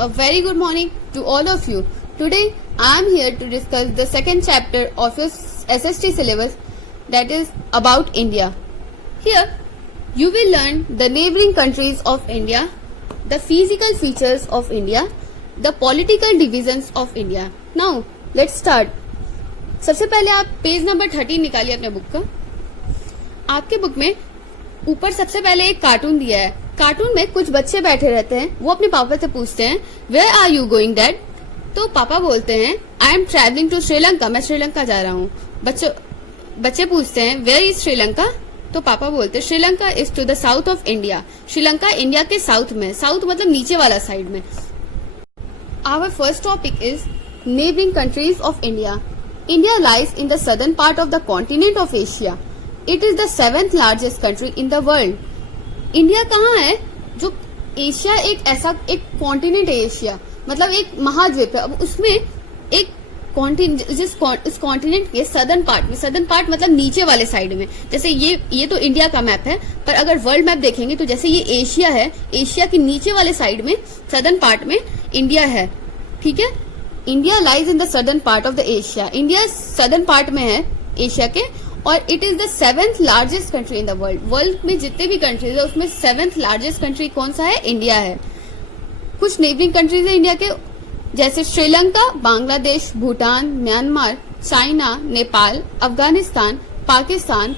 A very good morning to all of you. Today I am here to discuss the second chapter of your SST syllabus, that is about India. Here you will learn the neighboring countries of India, the physical features of India, the political divisions of India. Now let's start. सबसे पहले आप page number 13 निकालिए अपने book का. आपके book में ऊपर सबसे पहले एक कार्टून दिया है. कार्टून में कुछ बच्चे बैठे रहते हैं. वो अपने पापा से पूछते हैं where are you going dad. तो पापा बोलते हैं I am travelling to Sri Lanka. मैं श्रीलंका जा रहा हूँ. बच्चे पूछते हैं वेयर इज श्रीलंका. तो पापा बोलते हैं Sri Lanka is to the south of India. Sri Lanka India के साउथ में. साउथ मतलब नीचे वाला साइड में. Our first topic is neighbouring countries of India. India lies in the southern part of the continent of Asia. It is the 7th largest country in the world. India कहाँ है? जो Asia एक continent है. Asia मतलब एक महाद्वीप है. अब उसमें एक इस कॉन्टिनेंट के सदर्न पार्ट मतलब नीचे वाले साइड में. जैसे ये तो इंडिया का मैप है, पर अगर वर्ल्ड मैप देखेंगे तो जैसे ये एशिया है, एशिया के नीचे वाले साइड में सदर्न पार्ट में इंडिया है. ठीक है. India lies in the southern part of the Asia. India southern part में है एशिया के, और it is the 7th largest country in the world. World में जितने भी कंट्रीज है उसमें 7th लार्जेस्ट कंट्री कौन सा है? इंडिया है. कुछ नेबरिंग कंट्रीज है इंडिया के, जैसे Sri Lanka, Bangladesh, Bhutan, Myanmar, China, Nepal, Afghanistan, Pakistan,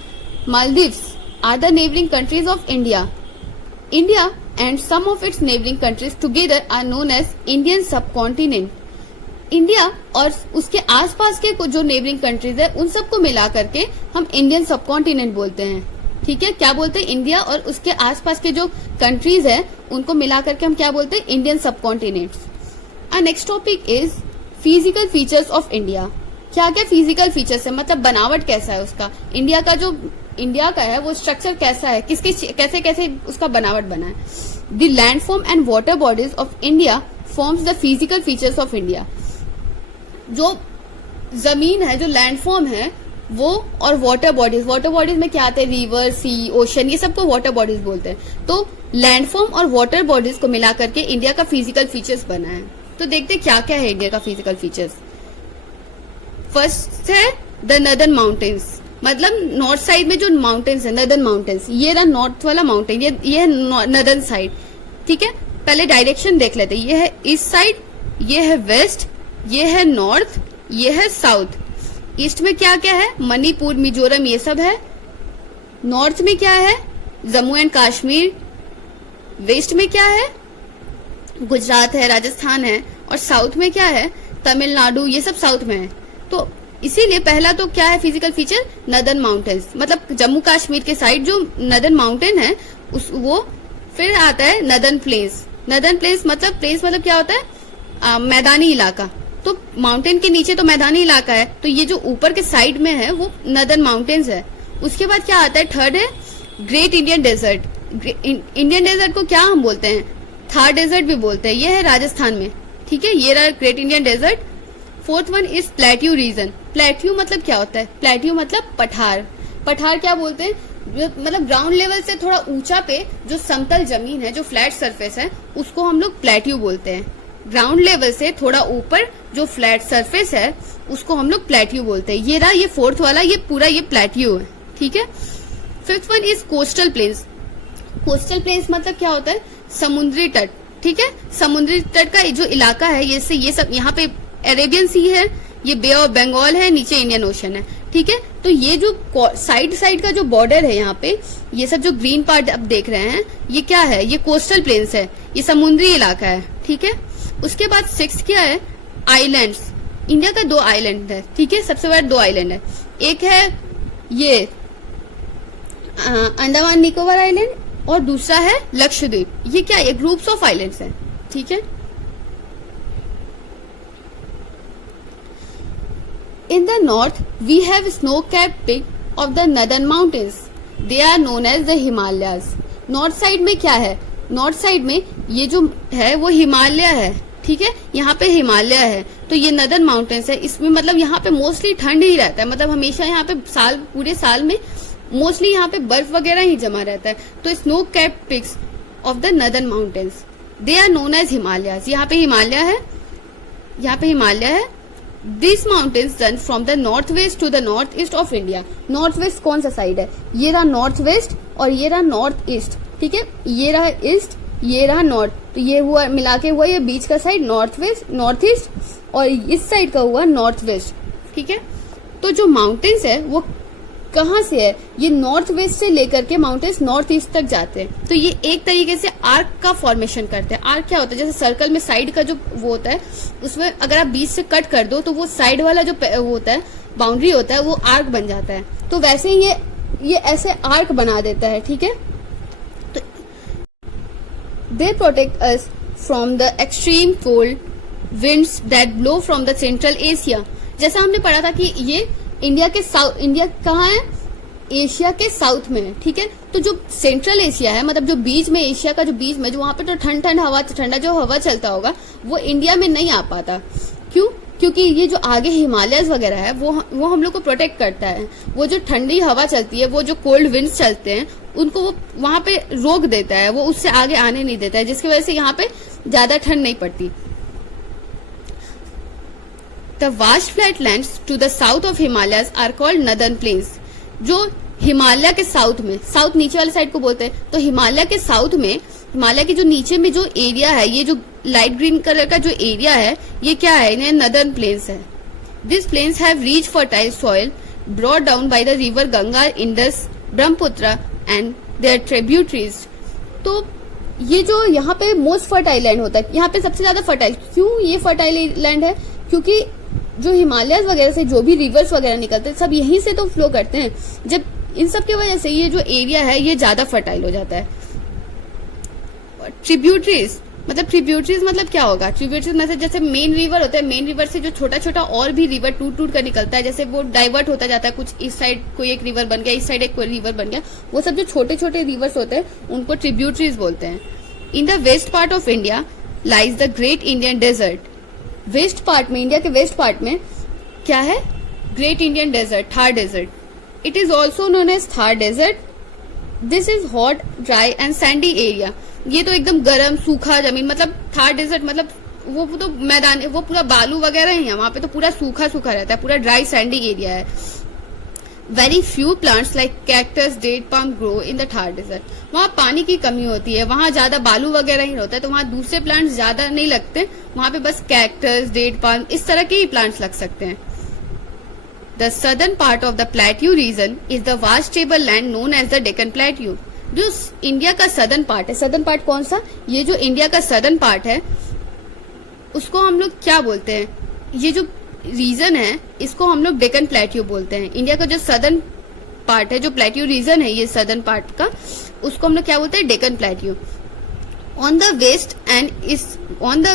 Maldives are the neighbouring countries of India. India and some of its neighbouring countries together are known as Indian सब कॉन्टिनेंट. इंडिया और उसके आसपास के जो नेबरिंग कंट्रीज है उन सबको मिला करके हम इंडियन सब कॉन्टिनेंट बोलते हैं. ठीक है. क्या बोलते हैं? इंडिया और उसके आसपास के जो कंट्रीज है उनको मिला करके हम क्या बोलते हैं? इंडियन सब कॉन्टिनेंट. और next topic is physical features of India. क्या क्या फिजिकल फीचर्स है, मतलब बनावट कैसा है उसका. इंडिया का है वो स्ट्रक्चर कैसा है, कैसे कैसे उसका बनावट बना है. The landform and water bodies of India forms the physical features of India. जो जमीन है, जो लैंडफॉर्म है वो, और वाटर बॉडीज में क्या आते हैं? रिवर, सी, ओशन, ये सबको वाटर बॉडीज बोलते हैं. तो लैंडफॉर्म और वाटर बॉडीज को मिला करके इंडिया का फिजिकल फीचर्स बना है. तो देखते क्या क्या है इंडिया का फिजिकल फीचर्स. फर्स्ट है द नदर्न माउंटेन्स. मतलब नॉर्थ साइड में जो माउंटेन्स है, नदर्न माउंटेन्स, ये रहा नॉर्थ वाला माउंटेन, ये है नदर्न साइड. ठीक है. पहले डायरेक्शन देख लेते हैं. ये है ईस्ट साइड, ये है वेस्ट, ये है नॉर्थ, ये है साउथ. ईस्ट में क्या क्या है? मणिपुर, मिजोरम, ये सब है. नॉर्थ में क्या है? जम्मू एंड कश्मीर. वेस्ट में क्या है? गुजरात है, राजस्थान है. और साउथ में क्या है? तमिलनाडु, ये सब साउथ में है. तो इसीलिए पहला तो क्या है फिजिकल फीचर? Northern mountains. मतलब जम्मू कश्मीर के साइड जो नदर्न माउंटेन है वो. फिर आता है नदर्न प्लेन्स. नदर्न प्लेन्स मतलब क्या होता है? मैदानी इलाका. तो माउंटेन के नीचे तो मैदानी इलाका है, तो ये जो ऊपर के साइड में है वो नदर्न माउंटेन्स है. उसके बाद क्या आता है? थर्ड है great Indian desert. Indian desert को क्या हम बोलते हैं? थार डेजर्ट भी बोलते हैं. ये है राजस्थान में. ठीक है. ये रहा great Indian desert. Fourth one is plateau region. Plateau मतलब क्या होता है? प्लेट्यू मतलब पठार. पठार क्या बोलते हैं? मतलब ग्राउंड लेवल से थोड़ा ऊंचा पे जो समतल जमीन है, जो फ्लैट सरफेस है, उसको हम लोग प्लेट्यू बोलते हैं. ग्राउंड लेवल से थोड़ा ऊपर जो फ्लैट सरफेस है उसको हम लोग प्लेट्यू बोलते हैं. ये रहा ये फोर्थ वाला, ये पूरा ये प्लेट्यू है. ठीक है. Fifth one is coastal planes. Coastal planes मतलब क्या होता है? समुद्री तट. ठीक है. समुद्री तट का जो इलाका है, ये सब यहाँ पे अरेबियन सी है, ये बे ऑफ बंगाल है, नीचे इंडियन ओशन है. ठीक है. तो ये जो साइड का जो बॉर्डर है यहाँ पे, ये सब जो ग्रीन पार्ट अब देख रहे हैं, ये क्या है? ये कोस्टल प्लेन्स है, ये समुद्री इलाका है. ठीक है. उसके बाद 6 क्या है? आइलैंड्स. इंडिया का 2 आइलैंड है. ठीक है. सबसे बड़ा 2 आइलैंड है. एक है ये अंडमान निकोबार आइलैंड और दूसरा है लक्षद्वीप. ये क्या है? ग्रुप्स ऑफ आइलैंड्स है. ठीक है. In the north, we have snow-capped peak of the northern mountains. They are known as the Himalayas. North side में क्या है? नॉर्थ साइड में ये जो है वो हिमालय है. ठीक है. यहाँ पे हिमालय है, तो ये नदर्न माउंटेन्स है. इसमें मतलब यहाँ पे मोस्टली ठंड ही रहता है. मतलब हमेशा यहाँ पे पूरे साल में मोस्टली यहाँ पे बर्फ वगैरह ही जमा रहता है. तो snow capped peaks of the northern mountains. They are known as Himalayas. यहाँ पे हिमालय है, यहाँ पे हिमालय है। This mountains run from the north west to the north east of India. North west कौन सा साइड है? ये रहा नॉर्थ वेस्ट और ये रहा नॉर्थ ईस्ट, ठीक है। ये रहा ईस्ट, ये रहा नॉर्थ, तो ये हुआ मिला के हुआ ये बीच का side north west, north east, और इस साइड का हुआ नॉर्थ वेस्ट, ठीक है। तो जो माउंटेन्स है वो कहाँ से है? ये नॉर्थ वेस्ट से लेकर के माउंटेन्स नॉर्थ ईस्ट तक जाते हैं। तो ये एक तरीके से आर्क का फॉर्मेशन करते हैं। आर्क क्या होता है? जैसे सर्कल में साइड का जो वो होता है, उसमें अगर आप बीच से कट कर दो तो वो साइड वाला जो वो होता है, बाउंड्री होता है, वो आर्क बन जाता है। तो वैसे ही ये ऐसे आर्क बना देता है, ठीक है। तो they protect us from the extreme cold winds that blow from the central Asia. जैसा हमने पढ़ा था कि ये इंडिया कहाँ है? एशिया के साउथ में है, ठीक है। तो जो सेंट्रल एशिया है, मतलब जो बीच में, एशिया का जो बीच में, जो वहां पे तो ठंड हवा, ठंडा जो हवा चलता होगा, वो इंडिया में नहीं आ पाता। क्यों? क्योंकि ये जो आगे हिमालयस वगैरह है वो हम लोग को प्रोटेक्ट करता है। वो जो ठंडी हवा चलती है, वो जो कोल्ड विंड्स चलते हैं, उनको वो वहां पे रोक देता है, वो उससे आगे आने नहीं देता है, जिसकी वजह से यहाँ पे ज्यादा ठंड नहीं पड़ती। The vast flatlands to the south of Himalayas are called northern plains. जो हिमालय के साउथ में, साउथ नीचे वाले साइड को बोलते हैं, तो हिमालय के साउथ में, हिमालय के जो नीचे में जो एरिया है, ये जो लाइट ग्रीन कलर का जो एरिया है, ये क्या है? इन्हें नदर्न प्लेन्स है। This plains have rich fertile soil brought down by the river Ganga, Indus, Brahmaputra and their tributaries. तो ये जो यहाँ पे मोस्ट फर्टाइल लैंड होता है, यहाँ पे सबसे ज्यादा फर्टाइल, क्यों ये फर्टाइल लैंड है? क्योंकि जो हिमालयस वगैरह से जो भी रिवर्स वगैरह निकलते हैं, सब यहीं से तो फ्लो करते हैं। जब इन सब की वजह से ये जो एरिया है ये ज्यादा फर्टाइल हो जाता है। ट्रिब्यूटरीज मतलब क्या होगा? ट्रिब्यूटरीज मतलब जैसे मेन रिवर होता है, मेन रिवर से जो छोटा छोटा और भी रिवर टूट कर निकलता है, जैसे वो डाइवर्ट होता जाता है, कुछ इस साइड कोई एक रिवर बन गया, इस साइड एक कोई रिवर बन गया, वो सब जो छोटे छोटे रिवर्स होते हैं उनको ट्रिब्यूटरीज बोलते हैं। In the west part of India lies the great Indian desert. West part में, इंडिया के वेस्ट पार्ट में क्या है? Great Indian desert, Thar desert. It is also known as Thar desert. This is hot, dry and sandy area. ये तो एकदम गर्म सूखा जमीन, मतलब थार डेजर्ट मतलब वो तो मैदान, वो पूरा बालू वगैरह ही है, वहां पे तो पूरा सूखा सूखा रहता है, पूरा ड्राई सैंडी एरिया है। Very few plants like cactus, date palm grow in the Thar desert. वहाँ पानी की कमी होती है, वहाँ ज्यादा बालू वगैरह ही होता है, तो वहाँ दूसरे प्लांट्स ज्यादा नहीं लगते, वहाँ पे बस कैक्टस, डेट पाम, इस तरह के ही प्लांट्स लग सकते हैं। The southern part of the plateau region is the vast table land known as the Deccan plateau. जो इंडिया का सदर्न पार्ट है, सदर्न पार्ट कौन सा? ये जो इंडिया का सदर्न पार्ट है उसको हम लोग क्या बोलते हैं? ये जो रीजन है इसको हम लोग डेक्कन प्लेट्यू बोलते हैं। इंडिया का जो सदर्न पार्ट है, जो प्लेट्यू रीजन है, ये सदर्न पार्ट का, उसको हम लोग क्या बोलते हैं? Deccan plateau. On the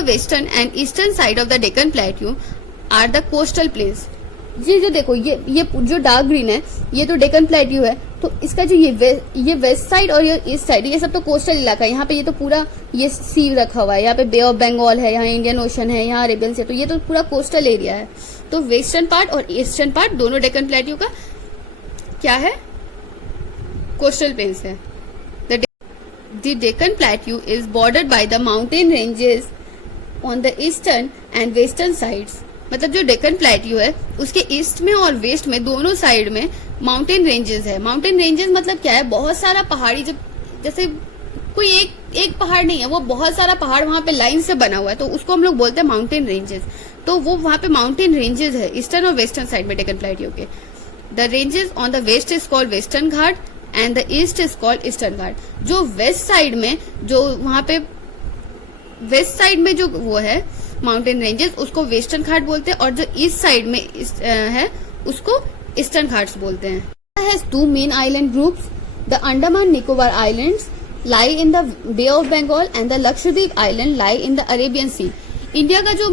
western and eastern side of the Deccan plateau are the coastal plains. ये जो देखो, ये जो डार्क ग्रीन है, ये तो डेक्कन प्लेट्यू है, तो इसका जो ये वेस्ट साइड और ये ईस्ट साइड, ये सब तो कोस्टल इलाका है। यहाँ पे ये तो पूरा ये सी रखा हुआ है, यहाँ पे बे ऑफ बंगाल है, यहाँ इंडियन ओशन है, यहाँ अरेबियन सी है, तो ये तो पूरा कोस्टल एरिया है। तो वेस्टर्न पार्ट और ईस्टर्न पार्ट दोनों डेक्कन प्लेट्यू का क्या है? कोस्टल प्लेन्स है। The Deccan Plateau is bordered by the mountain ranges on the eastern and western sides. मतलब जो डेक्कन प्लेट्यू है उसके ईस्ट में और वेस्ट में दोनों साइड में माउंटेन रेंजेस है। माउंटेन रेंजेस मतलब क्या है? बहुत सारा पहाड़ी, जब जैसे कोई एक पहाड़ नहीं है, वो बहुत सारा पहाड़ वहां पे लाइन से बना हुआ है, तो उसको हम लोग बोलते हैं माउंटेन रेंजेस। तो वो वहां पे माउंटेन रेंजेस है ईस्टर्न और वेस्टर्न साइड में डेक्कन प्लेट्यू के। The ranges on the west is called western Ghat and the east is called eastern Ghat. जो वेस्ट साइड में, जो वहां पे वेस्ट साइड में जो वो है माउंटेन रेंजेस, उसको वेस्टर्न घाट बोलते हैं, और जो ईस्ट साइड में है उसको ईस्टर्न घाट्स बोलते हैं। Has two main island groups, the Andaman Nicobar islands lie in the Bay of Bengal and the Lakshadweep island lie in the Arabian Sea. India का जो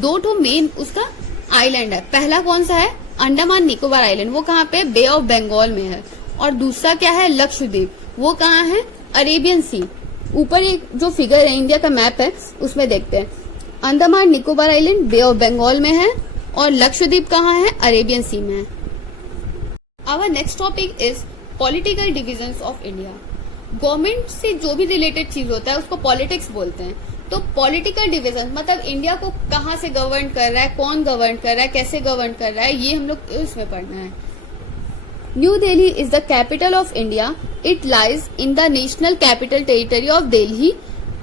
दो ठो मेन उसका आइलैंड है, पहला कौन सा है? अंडमान निकोबार आइलैंड, वो कहाँ पे? बे ऑफ बंगाल में है। और दूसरा क्या है? लक्षद्वीप, वो कहाँ है? अरेबियन सी। ऊपर एक जो फिगर है इंडिया का मैप है उसमें देखते हैं, Andaman Nicobar island Bay of Bengal में है और लक्षद्वीप कहाँ है? अरेबियन सी में है। Our next topic is political divisions of India. Government से जो भी रिलेटेड चीज होता है उसको पॉलिटिक्स बोलते हैं। तो पॉलिटिकल डिवीजन मतलब इंडिया को कहाँ से गवर्न कर रहा है, कौन गवर्न कर रहा है, कैसे गवर्न कर रहा है, ये हम लोग इसमें पढ़ना है। New Delhi is the capital of India. It lies in the national capital territory of Delhi.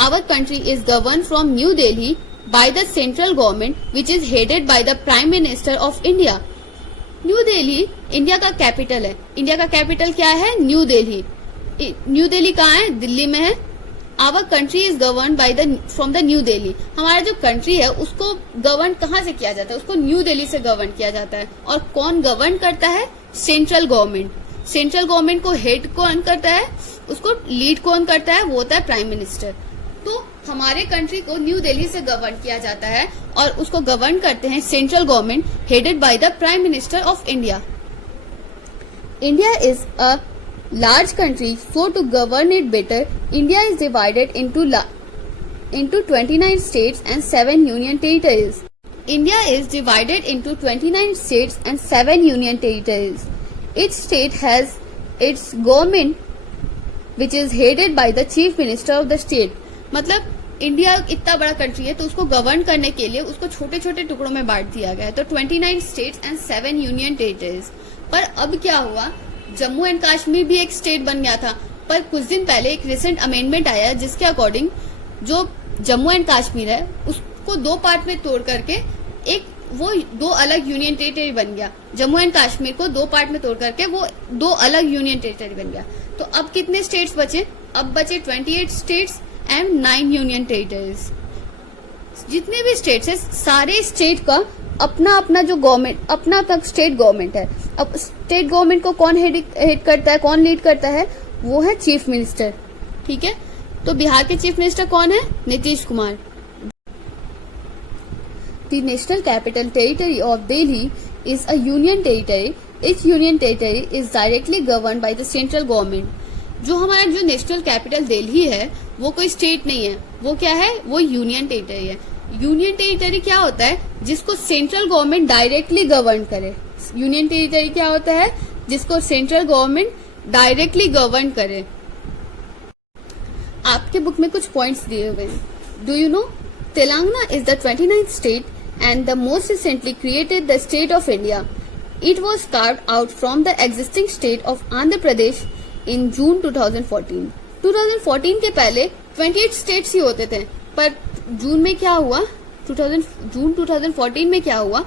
Our country is govern from New Delhi by the central government which is headed by the prime minister of India. New Delhi India का capital है। India का capital क्या है? New Delhi. New Delhi कहाँ है? दिल्ली में है। Our country is govern by the from the New Delhi. हमारा जो कंट्री है उसको गवर्न कहाँ से किया जाता है? उसको न्यू दिल्ली से गवर्न किया जाता है। और कौन गवर्न करता है? Central government. सेंट्रल गवर्नमेंट को हेड कौन करता है? उसको लीड कौन करता है? वो होता है प्राइम मिनिस्टर। तो हमारे कंट्री को न्यू दिल्ली से गवर्न किया जाता है और उसको गवर्न करते हैं central government headed by the prime minister of India. India is a large country, so to govern it better India is divided into 29 states and 7 union territories. India is divided into 29 states and 7 union territories. Each state has its government which is headed by the chief minister of the state. मतलब India इतना बड़ा country है तो उसको govern करने के लिए उसको छोटे छोटे टुकड़ों में बांट दिया गया है। तो 29 स्टेट्स एंड 7 यूनियन टेरिटरीज। पर अब क्या हुआ, जम्मू एंड कश्मीर भी एक स्टेट बन गया था, पर कुछ दिन पहले एक रिसेंट अमेंडमेंट आया जिसके अकॉर्डिंग जो जम्मू एंड कश्मीर है उसको दो पार्ट में तोड़ करके एक वो दो अलग यूनियन टेरिटरी बन गया। जम्मू एंड कश्मीर को दो पार्ट में तोड़ करके वो दो अलग यूनियन टेरिटरी बन गया। तो अब कितने स्टेट्स बचे? अब बचे 28 स्टेट्स एंड 9 यूनियन टेरिटरीज। जितने भी स्टेट्स है सारे स्टेट का अपना अपना जो गवर्नमेंट, अपना अपना स्टेट गवर्नमेंट है। अब स्टेट गवर्नमेंट को कौन हेड करता है, कौन लीड करता है? वो है चीफ मिनिस्टर। ठीक है, तो बिहार के चीफ मिनिस्टर कौन है? Nitish Kumar. The national capital territory of Delhi is a union territory. Each union territory is directly governed by the central government. जो हमारा जो नेशनल कैपिटल दिल्ली है वो कोई स्टेट नहीं है, वो क्या है? वो यूनियन टेरिटरी है। यूनियन टेरिटरी क्या होता है? जिसको सेंट्रल गवर्नमेंट डायरेक्टली गवर्न करे। यूनियन टेरिटरी क्या होता है? जिसको सेंट्रल गवर्नमेंट डायरेक्टली गवर्न करे। आपके बुक में कुछ पॉइंट्स दिए हुए हैं। Do you know Telangana is the 29th state and the most recently created the state of India. It was carved out from the existing state of Andhra Pradesh in June 2014. 2014 के पहले 28 states ही होते थे, पर जून में क्या हुआ? जून 2014 में क्या हुआ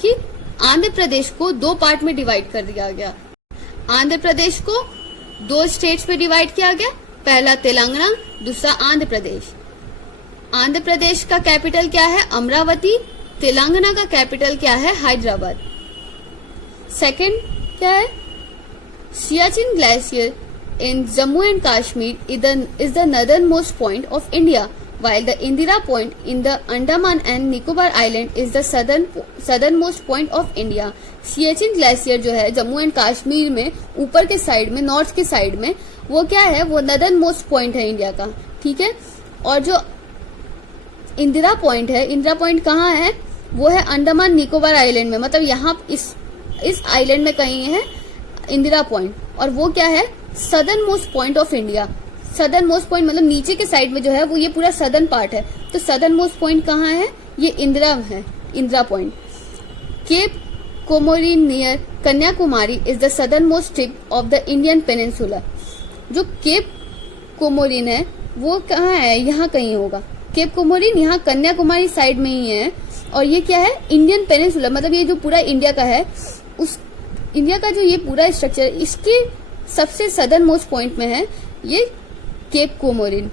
कि आंध्र प्रदेश को दो पार्ट में डिवाइड कर दिया गया। आंध्र प्रदेश को दो स्टेट्स में डिवाइड किया गया, पहला तेलंगाना, दूसरा आंध्र प्रदेश। आंध्र प्रदेश का कैपिटल क्या है? अमरावती। तेलंगाना का कैपिटल क्या है? हैदराबाद। सेकंड क्या है? Siachen glacier in Jammu and Kashmir is the northern most point of India, while the Indira Point in the Andaman and Nicobar Island is the southernmost point of India. Siachen glacier जो है जम्मू एंड कश्मीर में ऊपर के साइड में, नॉर्थ के side में, वो क्या है? वो नॉर्दर्न मोस्ट पॉइंट है इंडिया का। ठीक है, और जो इंदिरा पॉइंट है, इंदिरा पॉइंट कहाँ है? वो है अंडमान निकोबार आइलैंड में, मतलब यहाँ इस आइलैंड में कहीं है इंदिरा पॉइंट। और वो क्या है? Southern most point of India. Southern most point मतलब नीचे के साइड में जो है वो ये पूरा सदर्न पार्ट है। तो सदर्न मोस्ट पॉइंट कहाँ है? ये इंदिरा है, Indira point. Cape Comorin near Kanyakumari is the southern most tip of the Indian peninsula. जो केप कोमोरिन है वो कहाँ है? यहाँ कहीं होगा। केप कोमोरिन यहाँ कन्याकुमारी साइड में ही है। और ये क्या है? इंडियन पेनिनसुला, मतलब ये जो पूरा इंडिया का है, उस इंडिया का जो ये पूरा स्ट्रक्चर इसके सबसे सदर्न मोस्ट पॉइंट में है ये Cape Comorin.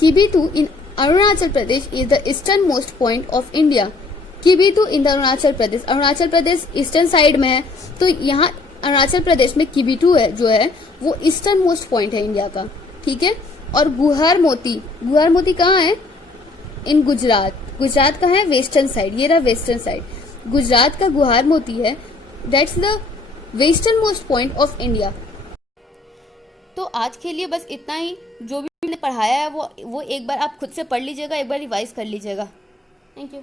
Kibithu in Arunachal Pradesh is the eastern most point of India. Kibithu in the Arunachal Pradesh eastern side में है। तो यहाँ अरुणाचल प्रदेश में किबिथु है जो है वो ईस्टर्न मोस्ट पॉइंट है इंडिया का। ठीक है, और गुहार मोती कहाँ है? इन गुजरात। गुजरात का है वेस्टर्न साइड, ये रहा वेस्टर्न साइड। गुजरात का गुहार मोती है, that's the western most point of India. तो आज के लिए बस इतना ही। जो भी मैंने पढ़ाया है वो एक बार आप खुद से पढ़ लीजिएगा, एक बार रिवाइज कर लीजिएगा। Thank you.